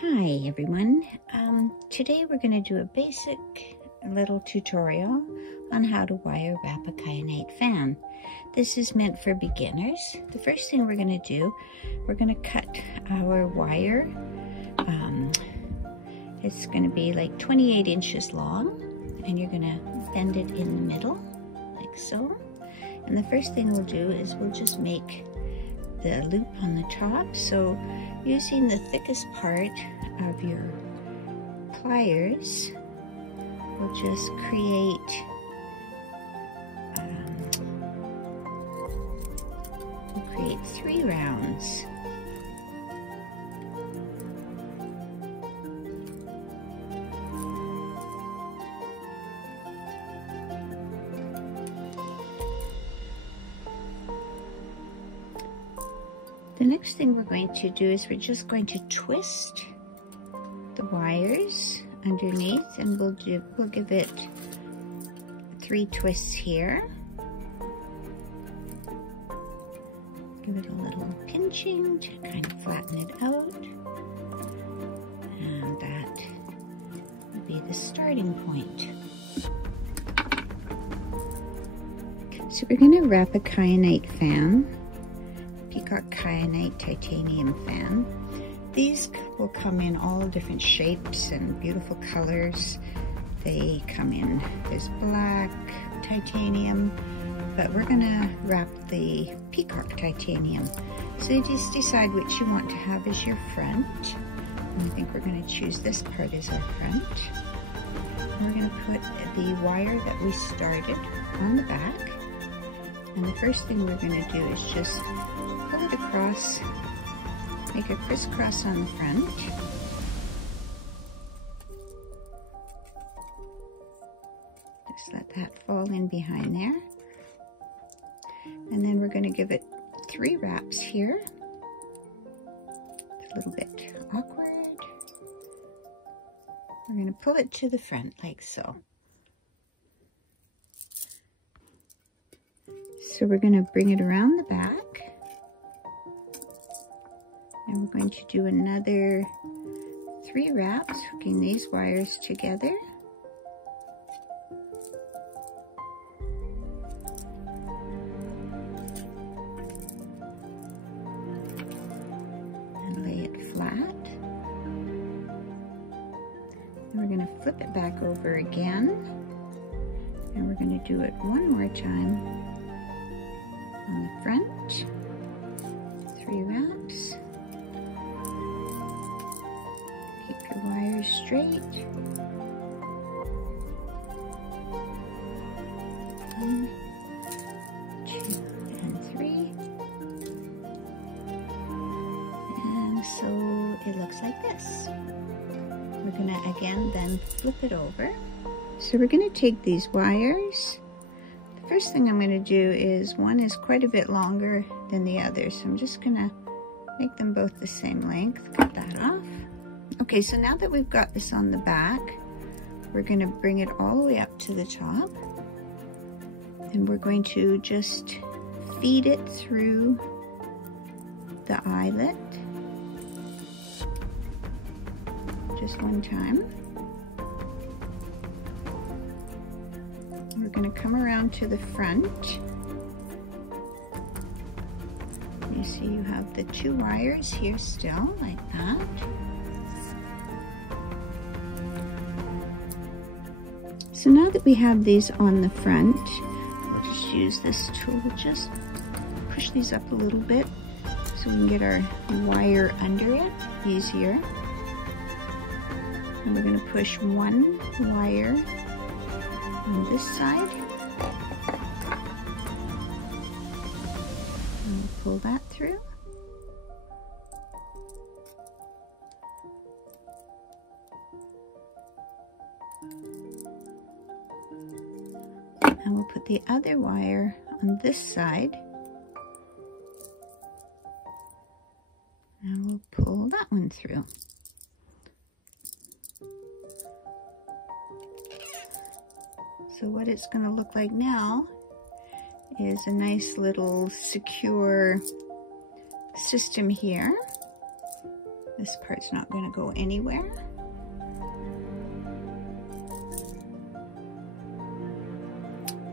Hi everyone. Today we're going to do a basic little tutorial on how to wire wrap a Kyanite fan. This is meant for beginners. The first thing we're going to do, we're going to cut our wire. It's going to be like 28 inches long, and you're going to bend it in the middle like so. And the first thing we'll do is we'll just make the loop on the top. So using the thickest part of your pliers, we'll just create we'll create 3 rounds. The next thing we're going to do is we're just going to twist the wires underneath, and we'll give it 3 twists here. Give it a little pinching to kind of flatten it out. And that will be the starting point. So we're going to wrap a Kyanite fan. Peacock Kyanite titanium fan. These will come in all different shapes and beautiful colors. They come in, there's black, titanium, but we're gonna wrap the Peacock titanium. So you just decide which you want to have as your front. And I think we're gonna choose this part as our front. And we're gonna put the wire that we started on the back. And the first thing we're gonna do is just pull it across, make a crisscross on the front. Just let that fall in behind there. And then we're going to give it 3 wraps here. It's a little bit awkward. We're going to pull it to the front like so. So we're going to bring it around the back. And we're going to do another 3 wraps, hooking these wires together. And lay it flat. And we're going to flip it back over again. And we're going to do it one more time on the front. 3 wraps. Keep your wires straight. 1, 2, and 3. And so it looks like this. We're gonna again then flip it over. So we're gonna take these wires. The first thing I'm gonna do is, one is quite a bit longer than the other, so I'm just gonna make them both the same length. Cut that off. Okay, so now that we've got this on the back, we're going to bring it all the way up to the top, and we're going to just feed it through the eyelet just one time. We're going to come around to the front. You see you have the 2 wires here still, like that. So now that we have these on the front, we'll just use this tool, just push these up a little bit so we can get our wire under it easier. And we're going to push 1 wire on this side. And we'll pull that through. And we'll put the other wire on this side. And we'll pull that one through. So what it's going to look like now is a nice little secure system here. This part's not going to go anywhere.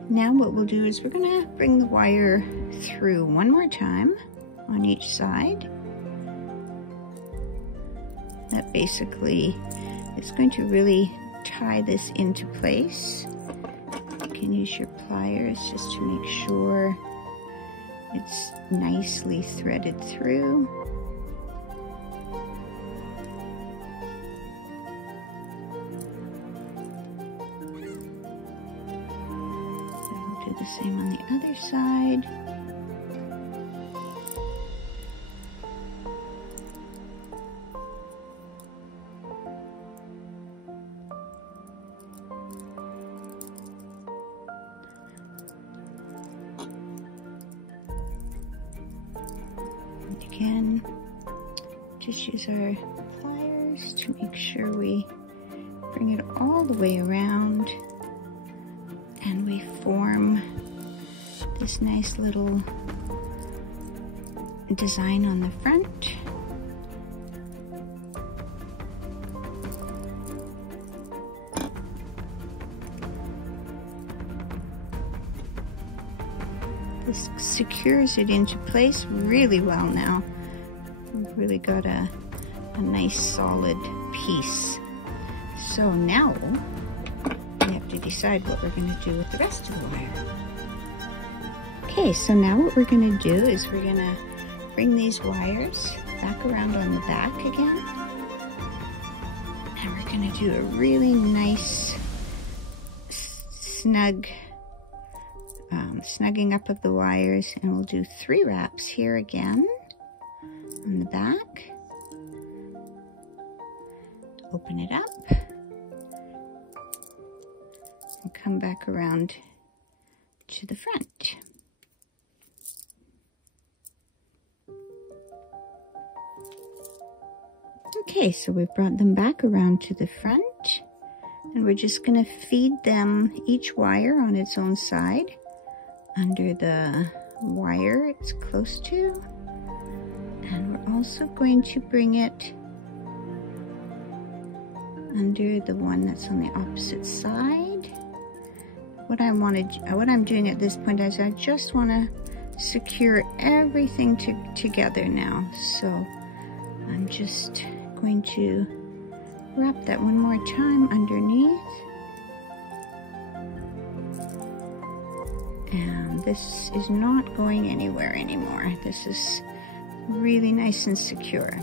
Now what we'll do is we're going to bring the wire through one more time on each side. That basically is going to really tie this into place. You can use your pliers just to make sure it's nicely threaded through. I'll do the same on the other side. Again, just use our pliers to make sure we bring it all the way around and we form this nice little design on the front. This secures it into place really well now. We've really got a nice solid piece. So now we have to decide what we're going to do with the rest of the wire. Okay, so now what we're going to do is we're going to bring these wires back around on the back again. And we're going to do a really nice snugging up of the wires, and we'll do 3 wraps here again on the back. Open it up and come back around to the front. Okay, so we've brought them back around to the front, and we're just going to feed them each wire on its own side under the wire it's close to, and we're also going to bring it under the one that's on the opposite side. What I'm doing at this point is I just want to secure everything together now, so I'm just going to wrap that one more time underneath. And this is not going anywhere anymore. This is really nice and secure.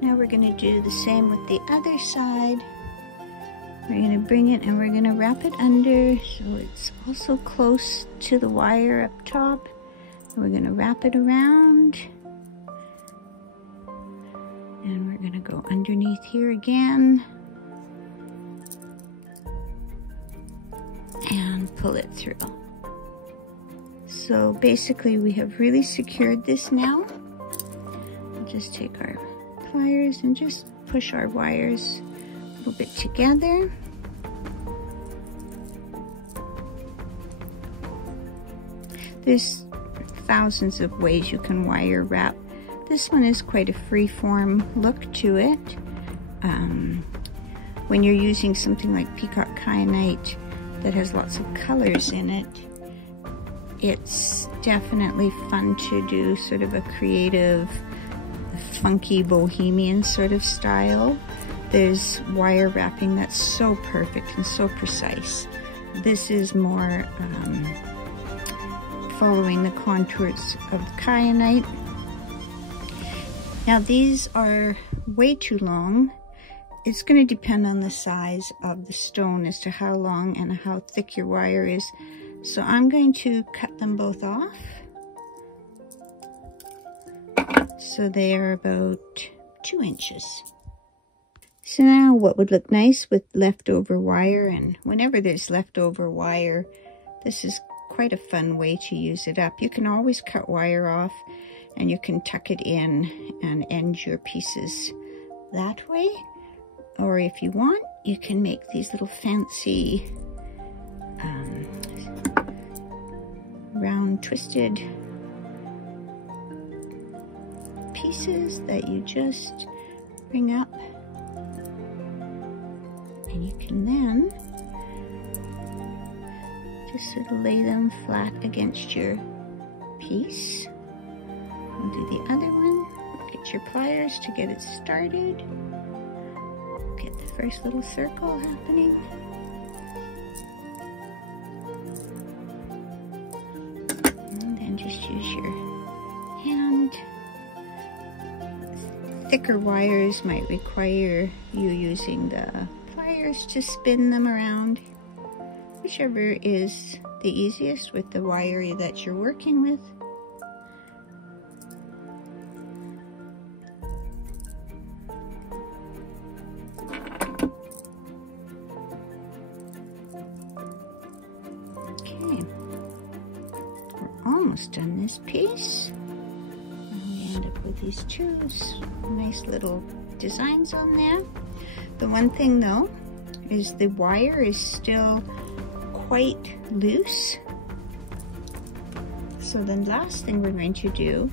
Now we're going to do the same with the other side. We're going to bring it and we're going to wrap it under so it's also close to the wire up top. And we're going to wrap it around. And we're going to go underneath here again. And pull it through. So basically we have really secured this now. We'll just take our pliers and just push our wires a little bit together. There's thousands of ways you can wire wrap. This one is quite a free-form look to it. When you're using something like Peacock Kyanite that has lots of colors in it, it's definitely fun to do sort of a creative, funky bohemian sort of style. There's wire wrapping that's so perfect and so precise. This is more following the contours of the kyanite. Now these are way too long. It's going to depend on the size of the stone as to how long and how thick your wire is. So I'm going to cut them both off. So they are about 2 inches. So now what would look nice with leftover wire, and whenever there's leftover wire, this is quite a fun way to use it up. You can always cut wire off and you can tuck it in and end your pieces that way. Or if you want, you can make these little fancy round twisted pieces that you just bring up, and you can then just sort of lay them flat against your piece. We'll do the other one. Get your pliers to get it started. Get the first little circle happening. And then just use your hand. Thicker wires might require you using the pliers to spin them around. Whichever is the easiest with the wire that you're working with. Okay, we're almost done this piece. And we end up with these two nice little designs on there. The one thing though is the wire is still quite loose. So the last thing we're going to do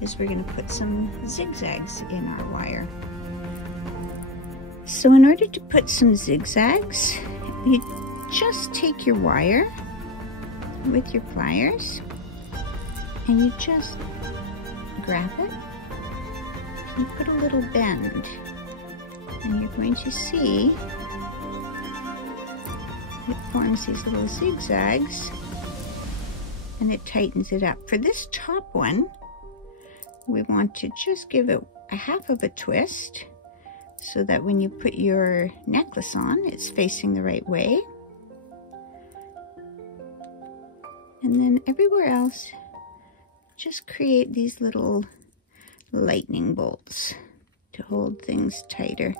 is we're going to put some zigzags in our wire. So in order to put some zigzags, you just take your wire with your pliers and you just grab it and you put a little bend, and you're going to see it forms these little zigzags and it tightens it up. For this top one, we want to just give it a half of a twist so that when you put your necklace on, it's facing the right way. And then everywhere else, just create these little lightning bolts to hold things tighter.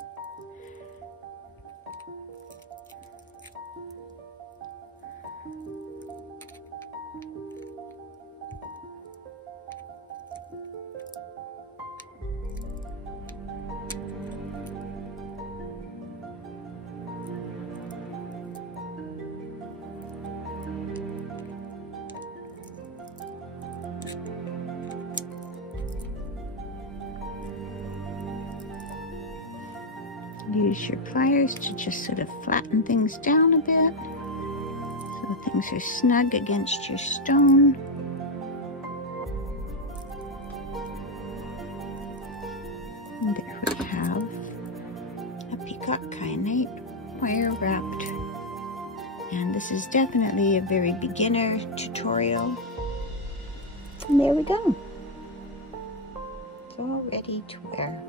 Use your pliers to just sort of flatten things down a bit so things are snug against your stone. And there we have a Peacock Kyanite wire wrapped. And this is definitely a very beginner tutorial. And there we go. It's all ready to wear.